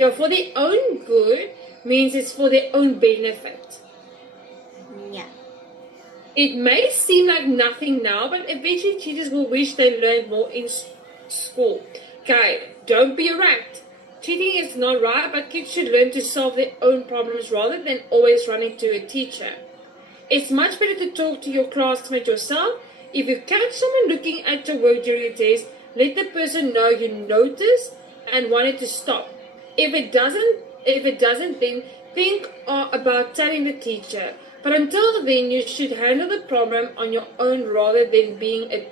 Yeah, for their own good means it's for their own benefit. Yeah. It may seem like nothing now, but eventually teachers will wish they learned more in school. Okay, don't be a rat. Cheating is not right, but kids should learn to solve their own problems rather than always running to a teacher. It's much better to talk to your classmate yourself. If you catch someone looking at your work during a test, let the person know you notice and want it to stop. If it doesn't, then think about telling the teacher. But until then, you should handle the problem on your own rather than being a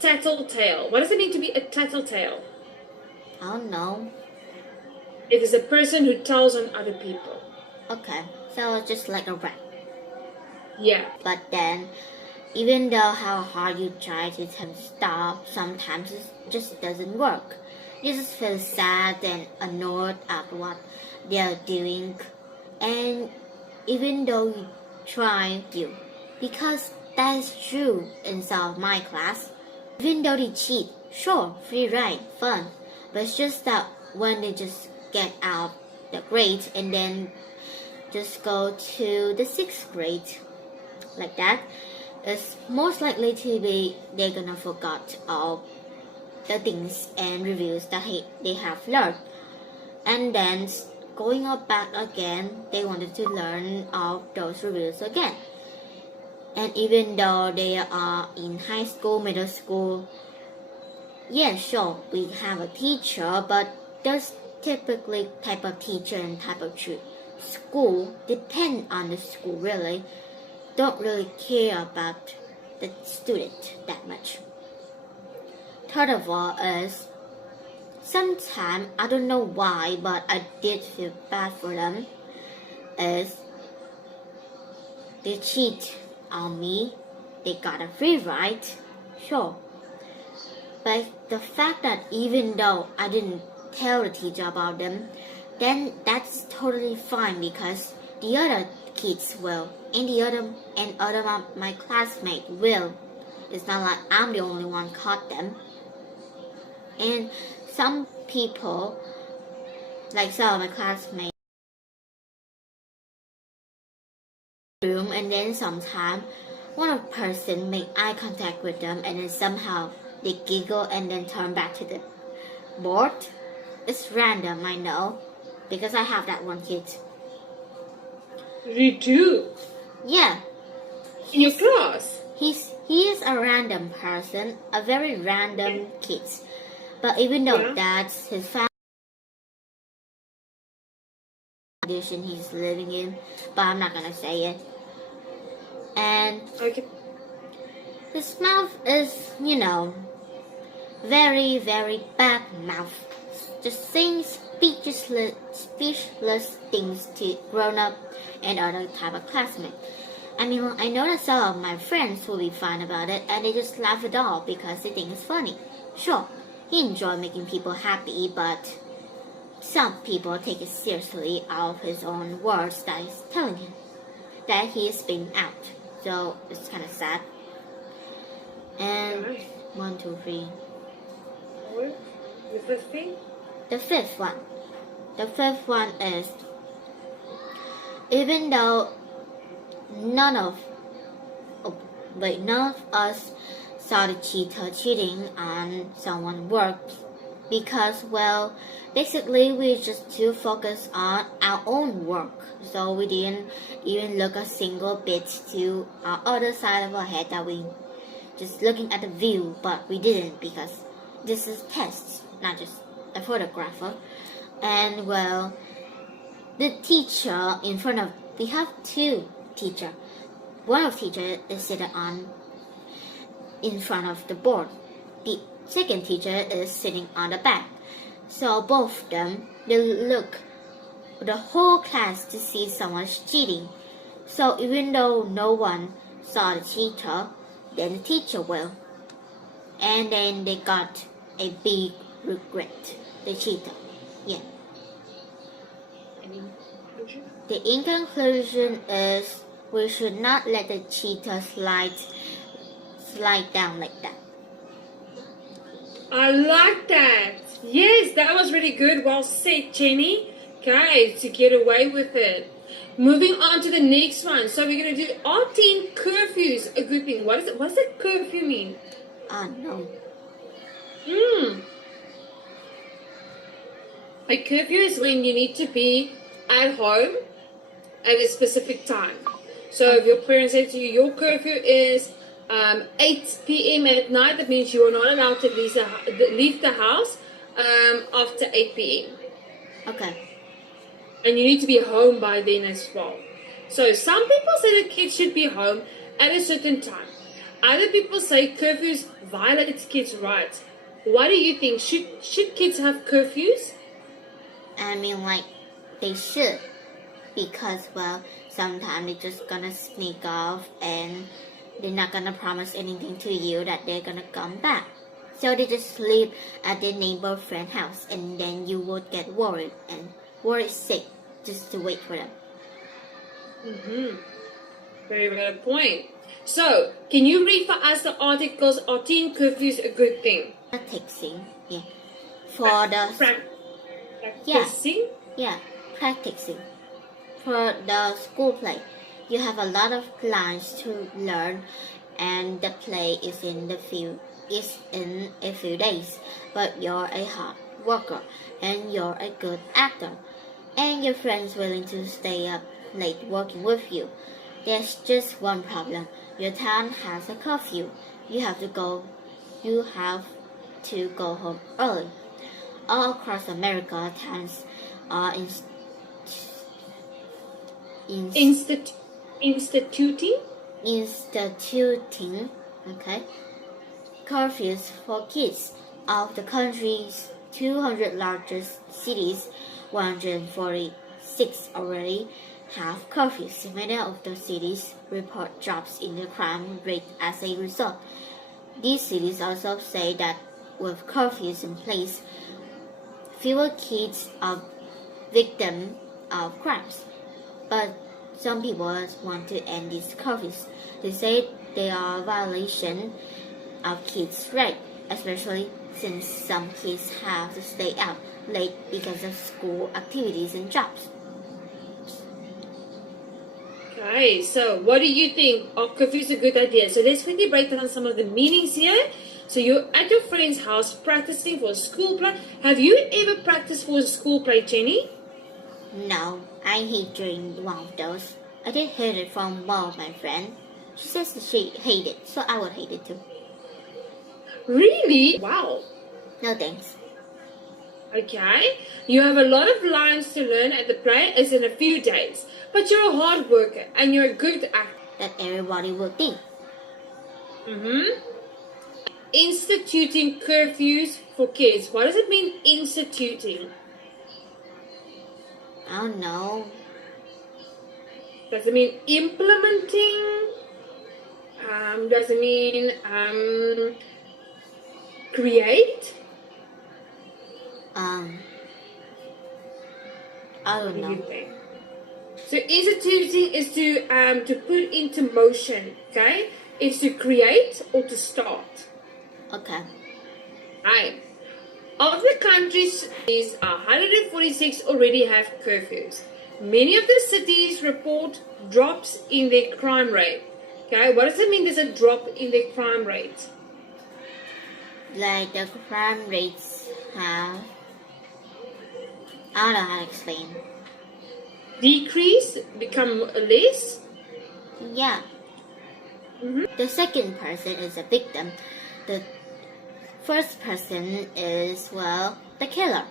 tattletale. What does it mean to be a tattletale? I don't know. It is a person who tells on other people. Okay, so it's just like a rat. Yeah. But then, even though how hard you try to tell them to stop, sometimes it just doesn't work. You just feel sad and annoyed at what they are doing. And even though you try to, because that is true in some of my class, even though they cheat, sure, free ride, fun. But it's just that when they just get out the grade and then just go to the 6th grade, like that, it's most likely to be they're gonna forget all the things and reviews that they have learned, and then going up back again, they wanted to learn all those reviews again. And even though they are in high school, middle school, yeah, sure, we have a teacher, but those typically type of teacher and type of school depend on the school really. Don't really care about the student that much. Third of all is, sometimes, I don't know why, but I did feel bad for them, is they cheat on me, they got a free ride, sure. But the fact that even though I didn't tell the teacher about them, then that's totally fine because the other kids will, and other my classmates will. It's not like I'm the only one caught them. And some people, like some of my classmates, room, and then sometimes one of the person make eye contact with them, and then somehow they giggle and then turn back to the board. It's random, I know, because I have that one kid. You do? Yeah. In your class? He is a random person, a very random kid. But even though that's his family condition he's living in, but I'm not gonna say it. And okay. His mouth is, very, very bad mouth. Just saying speechless things to grown-up and other type of classmates. I mean, I know that some of my friends will be fine about it and they just laugh it off because they think it's funny. Sure, he enjoys making people happy, but some people take it seriously out of his own words that he's telling him, that he is spitting out. So it's kind of sad. And 1, 2, 3. The fifth thing? The fifth one. The fifth one is, even though none of us saw the cheater cheating on someone's work because, well, basically we just too focused on our own work, so we didn't even look a single bit to our other side of our head that we just looking at the view, but we didn't because this is tests, not just a photographer. And well, the teacher in front of, we have two teachers. One of the teachers is sitting in front of the board. The second teacher is sitting on the back. So both of them, they look the whole class to see someone's cheating. So even though no one saw the cheater, then the teacher will. And then they got a big regret, the cheater. Yeah. The in conclusion is, we should not let the cheater slide down like that. I like that. Yes, that was really good. Well said, Jenny. Okay, to get away with it. Moving on to the next one. So we're gonna do, are teen curfews a good thing? What is it? What does that curfew mean? No. A curfew is when you need to be at home at a specific time. So if your parents say to you, your curfew is 8 p.m. at night, that means you are not allowed to leave the house after 8 p.m. Okay. And you need to be home by then as well. So some people say the kids should be home at a certain time. Other people say curfews violate kids' rights. What do you think? Should kids have curfews? I mean, like, they should. Because, well, sometimes they're just gonna sneak off and they're not gonna promise anything to you that they're gonna come back. So they just sleep at their neighbor friend house, and then you would get worried sick just to wait for them. Very valid point. So, can you read for us the articles? Are teen curfews a good thing? Practicing, yeah. For the Practicing? Yeah, practicing. For the school play, you have a lot of lines to learn, and the play is in a few days. But you're a hard worker, and you're a good actor, and your friends willing to stay up late working with you. There's just one problem. Your town has a curfew. You have to go home early. All across America, towns are instituting curfews for kids. Of the country's 200 largest cities, 146 already have curfews. Many of the cities report drops in the crime rate as a result. These cities also say that with curfews in place, fewer kids are victims of crimes. But some people want to end these curfews. They say they are a violation of kids' rights, especially since some kids have to stay out late because of school activities and jobs. Okay, so what do you think? Are curfews a good idea? So let's quickly break down some of the meanings here. So you're at your friend's house practicing for a school play. Have you ever practiced for a school play, Jenny? No, I hate doing one of those. I did hear it from one of my friends. She says that she hated it, so I would hate it too. Really? Wow. No thanks. Okay, you have a lot of lines to learn at the play is in a few days, but you're a hard worker and you're a good actor. That everybody would think. Instituting curfews for kids. What does it mean, instituting? I don't know. Does it mean implementing? Does it mean create? I don't What do know. you think? So instituting is to put into motion, okay? It's to create or to start. Okay. Right. Of the countries, 146 already have curfews. Many of the cities report drops in their crime rate. Okay, what does it mean there's a drop in their crime rate? Like the crime rates have... I don't know how to explain. Decrease, become less? Yeah. The second person is a victim. The first person is, well, the killer.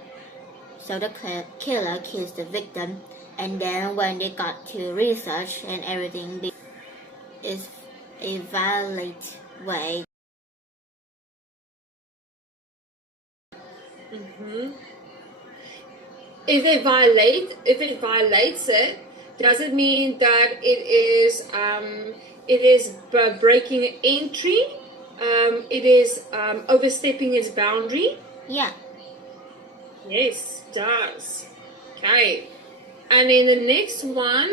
So the killer kills the victim, and then when they got to research and everything, is a violent way. If it violates it, does it mean that it is breaking entry? It is overstepping its boundary? Yeah. Yes, it does. Okay. And then the next one,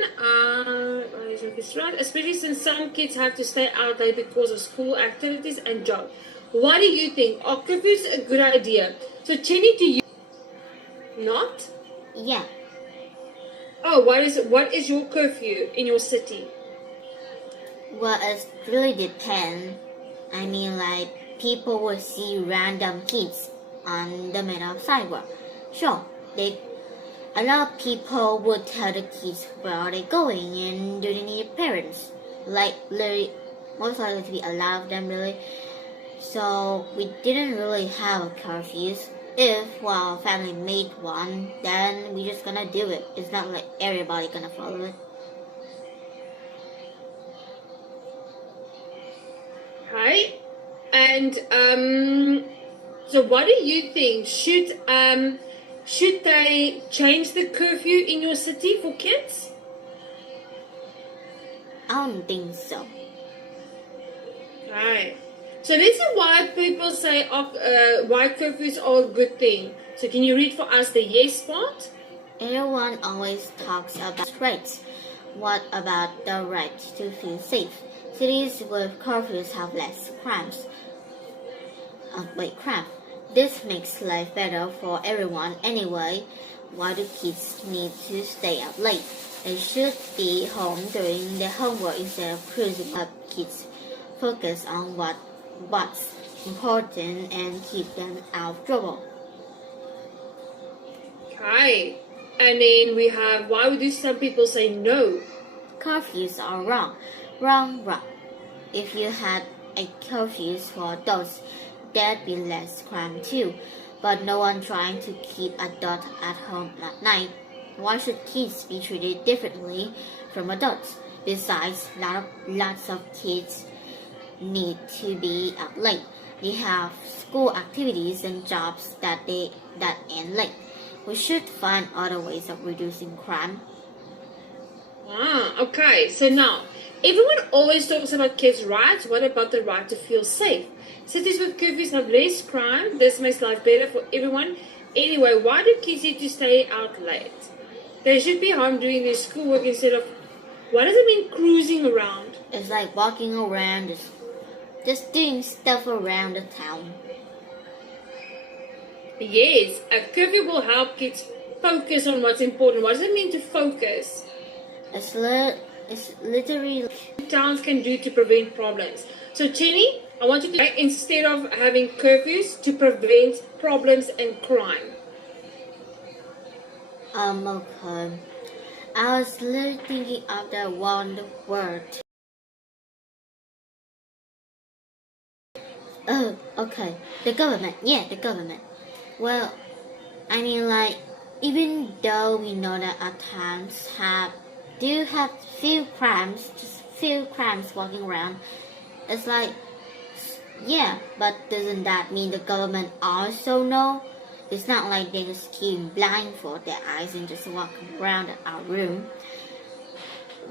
especially since some kids have to stay out late because of school activities and job. What do you think? Are curfews a good idea? So, Chenny, do you not? Yeah. Oh, what is your curfew in your city? Well, it really depends. I mean, like, people will see random kids on the middle of sidewalk. Sure, a lot of people would tell the kids where are they going and do they need parents. Like, literally, most likely to be a lot of them, really. So, we didn't really have a curfews. If, well, family made one, then we just gonna do it. It's not like everybody gonna follow it. Right? And so what do you think? Should they change the curfew in your city for kids? I don't think so. Right. So this is why people say why curfews are a good thing. So can you read for us the yes part? Everyone always talks about rights. What about the right to feel safe? Cities with curfews have less crimes. Crime. This makes life better for everyone anyway. Why do kids need to stay up late? They should be home doing their homework instead of cruising up. Kids focus on what's important and keep them out of trouble. Okay. And then we have why do some people say no? Curfews are wrong. Wrong, wrong. If you had a curfew for adults, there'd be less crime too. But no one trying to keep adults at home at night. Why should kids be treated differently from adults? Besides, lots of kids need to be up late. They have school activities and jobs that end late. We should find other ways of reducing crime. Okay. So now, everyone always talks about kids' rights. What about the right to feel safe? Cities with curfews have less crime. This makes life better for everyone. Anyway, why do kids need to stay out late? They should be home doing their schoolwork instead of. What does it mean cruising around? It's like walking around, just doing stuff around the town. Yes, a curfew will help kids focus on what's important. What does it mean to focus? It's literally Towns can do to prevent problems. So, Jenny, I want you to instead of having curfews to prevent problems and crime. okay. I was literally thinking of the one word. Oh, okay. The government. Yeah, the government. Well, I mean, like, even though we know that our towns do have just few crimes walking around, it's like, yeah, but doesn't that mean the government also know? It's not like they just keep blindfold their eyes and just walk around our room.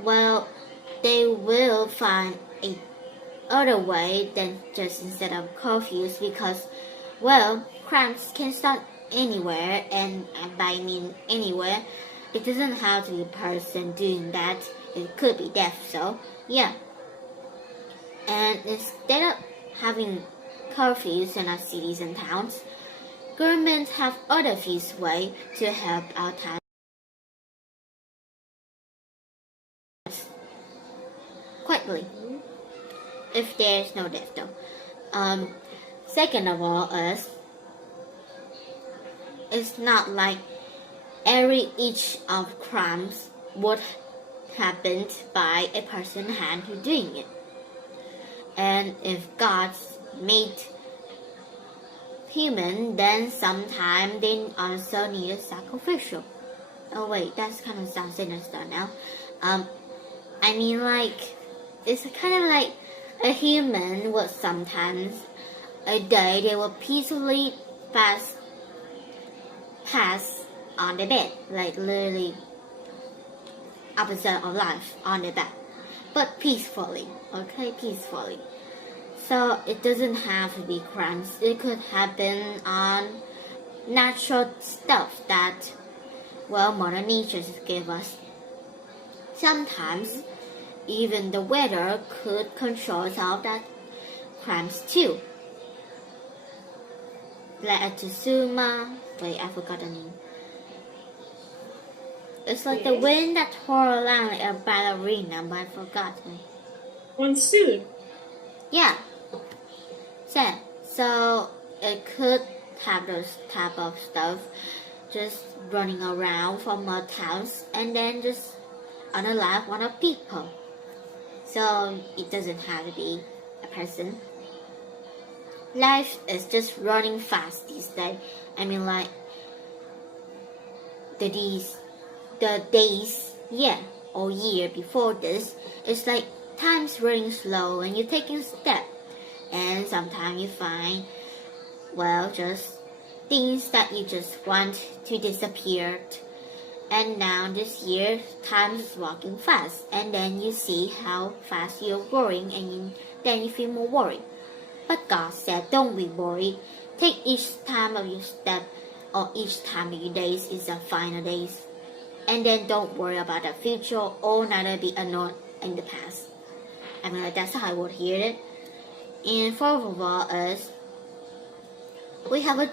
Well, they will find a other way than just instead of curfews because, well, crimes can start anywhere, and by mean anywhere, it doesn't have to be a person doing that. It could be death. So yeah, and instead of having curfews in our cities and towns, governments have other way to help our towns quickly if there's no death though. Second of all, it's not like each of crimes would happened by a person hand who doing it. And if God's made human, then sometime they also need a sacrificial. Oh wait, that's kind of sounds sinister now. I mean, like, it's kind of like a human would sometimes a day they will peacefully pass on the bed, like literally opposite of life on the bed, but peacefully, okay, peacefully. So it doesn't have to be crimes. It could happen on natural stuff that, well, Mother Nature just gave us. Sometimes even the weather could control some of that crimes too. Like a Tsushima. Wait, I forgot the name. It's like the Yes. wind that tore around like a ballerina, but I forgot. Monsoon. Yeah. So it could have those type of stuff just running around from a house and then just unalive one of people. So it doesn't have to be a person. Life is just running fast these days. I mean, like the days, yeah, or year before this, it's like time's running slow and you're taking steps. And sometimes you find, well, just things that you just want to disappear. And now this year, time is walking fast, and then you see how fast you're growing, and then you feel more worried. But God said, don't be worried. Take each time of your step, or each time of your days is a final days. And then don't worry about the future, or neither be annoyed in the past. I mean, like, that's how I would hear it. And fourth of all is, we have a